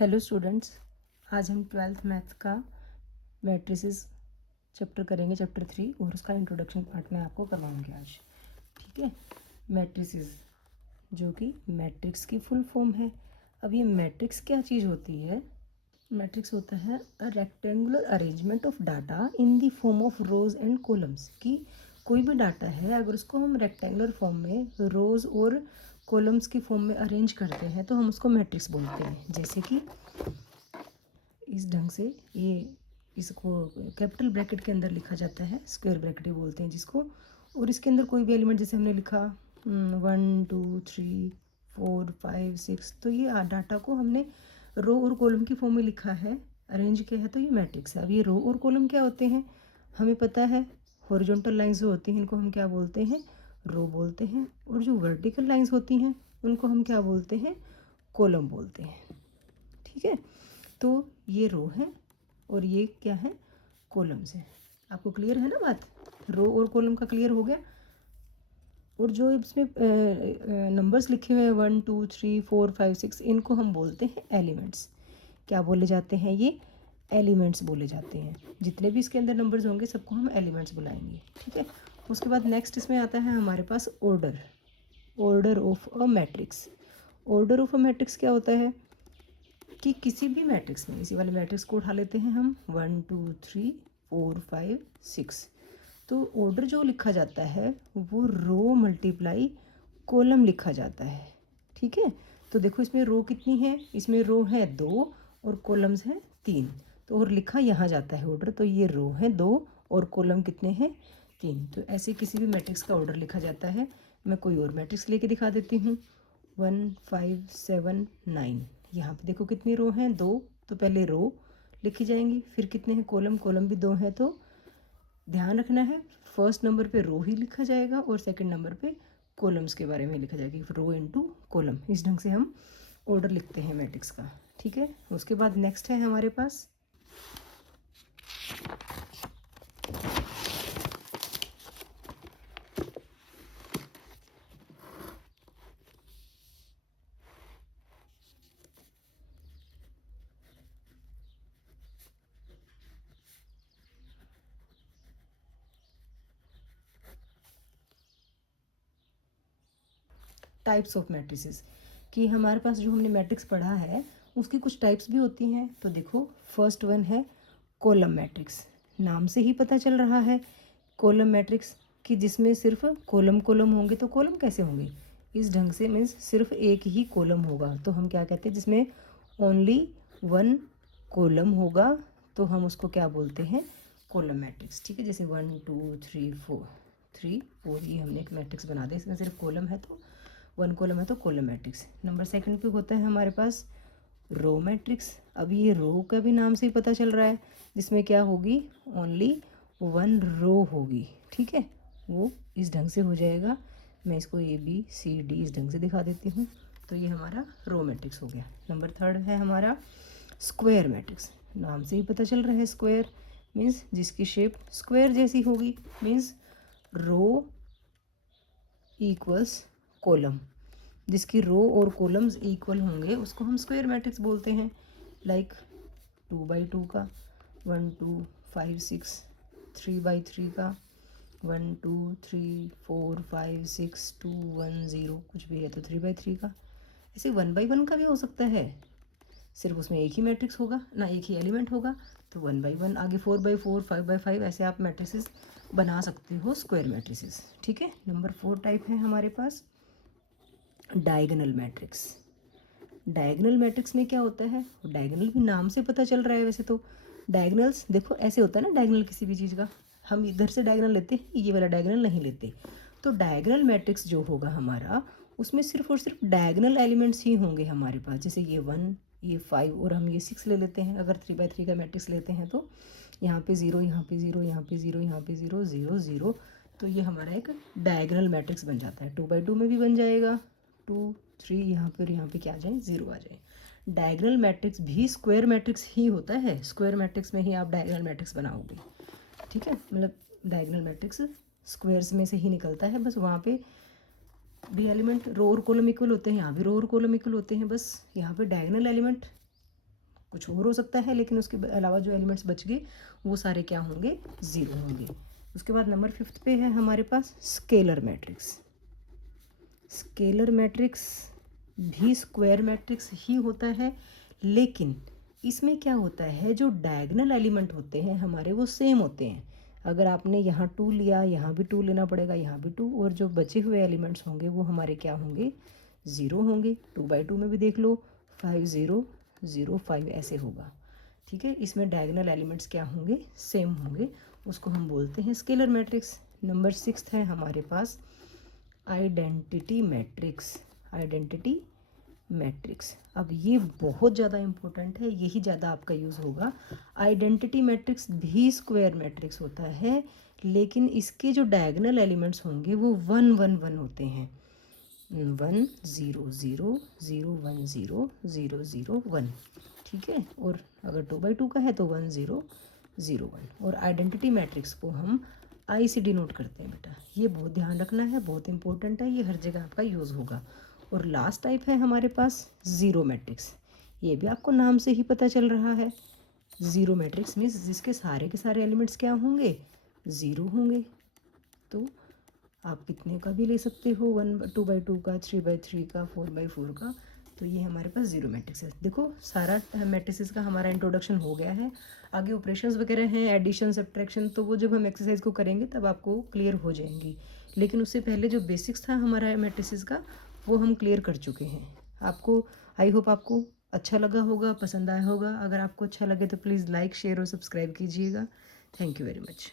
Hello students, आज हम twelfth math का मैट्रिसेस चैप्टर करेंगे, चैप्टर 3, और उसका इंट्रोडक्शन पार्ट में आपको करवाऊंगी आज। ठीक है। मैट्रिसेस जो कि मैट्रिक्स की फुल फॉर्म है। अब ये मैट्रिक्स क्या चीज़ होती है? मैट्रिक्स होता है a rectangular arrangement of data in the form of rose and columns. कि कोई भी डाटा है, अगर उसको हम रेक्टेंगुलर फॉर्म में रोज और कॉलम्स की फॉर्म में अरेंज करते हैं तो हम उसको मैट्रिक्स बोलते हैं। जैसे कि इस ढंग से ये इसको कैपिटल ब्रैकेट के अंदर लिखा जाता है, स्क्वायर ब्रैकेट ही बोलते हैं जिसको। और इसके अंदर कोई भी एलिमेंट, जैसे हमने लिखा 1 2 3 4 5 6, तो ये डाटा को हमने रो और कॉलम की फॉर्म में लिखा है, अरेंज किया है, तो ये मैट्रिक्स है। अब ये रो और कॉलम क्या होते हैं हमें पता है। हॉरिजॉन्टल लाइंस जो होती हैं इनको हम क्या बोलते हैं? रो बोलते हैं। और जो वर्टिकल लाइंस होती हैं उनको हम क्या बोलते हैं? कॉलम बोलते हैं। ठीक है। तो ये रो है और ये क्या है? कॉलम्स है। आपको क्लियर है ना बात? रो और कॉलम का क्लियर हो गया। और जो इसमें नंबर्स लिखे हुए हैं 1 2 3 4 5 6, इनको हम बोलते हैं एलिमेंट्स। क्या बोले जाते हैं? ये एलिमेंट्स बोले जाते हैं। जितने भी इसके अंदर नंबर्स होंगे सबको हम एलिमेंट्स बुलाएंगे। ठीक है। उसके बाद नेक्स्ट इसमें आता है हमारे पास order. Order of a matrix. Order of a matrix क्या होता है कि किसी भी मैट्रिक्स में, इसी वाले मैट्रिक्स को उठा लेते हैं हम 1 2 3 4 5 6, तो ऑर्डर जो लिखा जाता है वो रो मल्टीप्लाई कॉलम लिखा जाता है। ठीक है। तो देखो इसमें रो कितनी है? इसमें रो है 2 और कॉलम्स हैं 3। तो और लिखा यहाँ जाता है ऑर्डर, तो ये रो है 2 और कॉलम कितने हैं? 3। तो ऐसे किसी भी मैट्रिक्स का ऑर्डर लिखा जाता है। मैं कोई और मैट्रिक्स लेके दिखा देती हूँ। 1 5 7 9, यहाँ पे देखो कितनी रो हैं? 2। तो पहले रो लिखी जाएंगी, फिर कितने हैं? कॉलम। कॉलम भी 2 है। तो ध्यान रखना है, फर्स्ट नंबर पे रो ही लिखा जाएगा और सेकंड नंबर पे कॉलम्स के बारे में लिखा जाएगा, रो इनटू कॉलम। इस ढंग से हम ऑर्डर लिखते हैं मैट्रिक्स का। ठीक है। उसके बाद नेक्स्ट है हमारे पास टाइप्स ऑफ मैट्रिसेस। कि हमारे पास जो हमने मैट्रिक्स पढ़ा है उसकी कुछ टाइप्स भी होती हैं। तो देखो फर्स्ट वन है कॉलम मैट्रिक्स। नाम से ही पता चल रहा है कॉलम मैट्रिक्स कि जिसमें सिर्फ कॉलम कॉलम होंगे। तो कॉलम कैसे होंगे? इस ढंग से, मीन्स सिर्फ एक ही कॉलम होगा तो हम क्या कहते हैं? जिसमें ओनली 1 कॉलम होगा तो हम उसको क्या बोलते हैं? Column matrix. ठीक है। जैसे 1 2 3 4 3 4, ये हमने एक मैट्रिक्स बना दिया, इसमें सिर्फ कॉलम है तो 1 कॉलम है तो कॉलम मैट्रिक्स। नंबर सेकंड पे होता है हमारे पास रो मैट्रिक्स। अब ये रो का भी नाम से ही पता चल रहा है, जिसमें क्या होगी? ओनली 1 रो होगी। ठीक है। वो इस ढंग से हो जाएगा। मैं इसको ABCD इस ढंग से दिखा देती हूँ। तो ये हमारा रो मैट्रिक्स हो गया। नंबर थर्ड है हमारा स्क्वायर मैट्रिक्स। नाम से ही पता चल रहा है, स्क्वायर मीन्स जिसकी शेप स्क्वायर जैसी होगी, मीन्स रो इक्वल्स कॉलम। जिसकी रो और कॉलम्स इक्वल होंगे उसको हम स्क्वायर मैट्रिक्स बोलते हैं। लाइक 2 by 2 का, 1 2 5 6, 3 by 3 का, 1 2 3 4 5 6 2 1 0, कुछ भी है तो 3 by 3 का। ऐसे 1 by 1 का भी हो सकता है, सिर्फ उसमें एक ही मैट्रिक्स होगा ना, एक ही एलिमेंट होगा, तो 1 by 1। आगे 4 by 4 5 by 5, ऐसे आप मैट्रिसेस बना सकते हो, स्क्वायर मैट्रिसेस। ठीक है। नंबर 4 टाइप है हमारे पास डायगोनल मैट्रिक्स। डायगोनल मैट्रिक्स में क्या होता है? डायगोनल भी नाम से पता चल रहा है। वैसे तो डायगोनल्स देखो ऐसे होता है ना, डायगोनल किसी भी चीज़ का हम इधर से डायगोनल लेते हैं, ये वाला डायगोनल नहीं लेते। तो डायगोनल मैट्रिक्स जो होगा हमारा, उसमें सिर्फ और सिर्फ डायगोनल एलिमेंट्स ही होंगे हमारे पास। जैसे ये 1 ये 5 और हम ये 6 ले लेते हैं। अगर 3 by 3 का मैट्रिक्स लेते हैं तो यहाँ पे 0, यहाँ पे 0, यहाँ पे 0, यहाँ पे 0 0 0, तो ये हमारा एक डायगोनल मैट्रिक्स बन जाता है। 2 by 2 में भी बन जाएगा, 2 3, यहाँ पे क्या आ जाए? 0 आ जाए। डायगोनल मैट्रिक्स भी स्क्वायर मैट्रिक्स ही होता है। स्क्वायर मैट्रिक्स में ही आप डायगोनल मैट्रिक्स बनाओगे। ठीक है। मतलब डायगोनल मैट्रिक्स स्क्वायर्स में से ही निकलता है। बस वहाँ पे भी एलिमेंट रो और कॉलम इक्वल होते हैं, यहाँ भी रो और कॉलम इक्वल होते हैं। बस यहाँ पे डायगोनल एलिमेंट कुछ और हो सकता है, लेकिन उसके अलावा जो एलिमेंट्स बच गए वो सारे क्या होंगे, 0 होंगे। उसके बाद नंबर 5 पे है हमारे पास स्केलर मैट्रिक्स। स्केलर मैट्रिक्स भी स्क्वायर मैट्रिक्स ही होता है, लेकिन इसमें क्या होता है, जो डायगोनल एलिमेंट होते हैं हमारे वो सेम होते हैं। अगर आपने यहाँ 2 लिया, यहाँ भी 2 लेना पड़ेगा, यहाँ भी 2, और जो बचे हुए एलिमेंट्स होंगे वो हमारे क्या होंगे, 0 होंगे। 2/2 में भी देख लो, 5 0 0 5 ऐसे होगा। ठीक है, इसमें डायगोनल एलिमेंट्स क्या होंगे, सेम होंगे, उसको हम बोलते हैं स्केलर मैट्रिक्स। नंबर 6 है हमारे पास आइडेंटिटी मैट्रिक्स। आइडेंटिटी मैट्रिक्स, अब ये बहुत ज़्यादा इम्पोर्टेंट है, यही ज़्यादा आपका यूज़ होगा। आइडेंटिटी मैट्रिक्स भी स्क्वायर मैट्रिक्स होता है, लेकिन इसके जो डायगोनल एलिमेंट्स होंगे वो 1 1 1 होते हैं। 1 0 0 0 1 0 0 0 1। ठीक है, और अगर 2/2 का है तो 1 0 0 1। और आइडेंटिटी मैट्रिक्स को हम आई से डिनोट करते हैं बेटा, ये बहुत ध्यान रखना है, बहुत इंपॉर्टेंट है, ये हर जगह आपका यूज़ होगा। और लास्ट टाइप है हमारे पास ज़ीरो मैट्रिक्स। ये भी आपको नाम से ही पता चल रहा है, ज़ीरो मैट्रिक्स मीन्स जिसके सारे के सारे एलिमेंट्स क्या होंगे, 0 होंगे। तो आप कितने का भी ले सकते हो, 2/2 का, 3/3 का, 4/4 का। तो ये हमारे पास ज़ीरो मैट्रिक्स है। देखो सारा मैट्रिसेस का हमारा इंट्रोडक्शन हो गया है। आगे ऑपरेशंस वगैरह हैं, एडिशन सब्ट्रैक्शन, तो वो जब हम एक्सरसाइज को करेंगे तब आपको क्लियर हो जाएंगी। लेकिन उससे पहले जो बेसिक्स था हमारा मैट्रिसेस का वो हम क्लियर कर चुके हैं। आपको, आई होप आपको अच्छा लगा होगा, पसंद आया होगा। अगर आपको अच्छा लगे तो प्लीज़ लाइक, शेयर और सब्सक्राइब कीजिएगा। Thank you very much.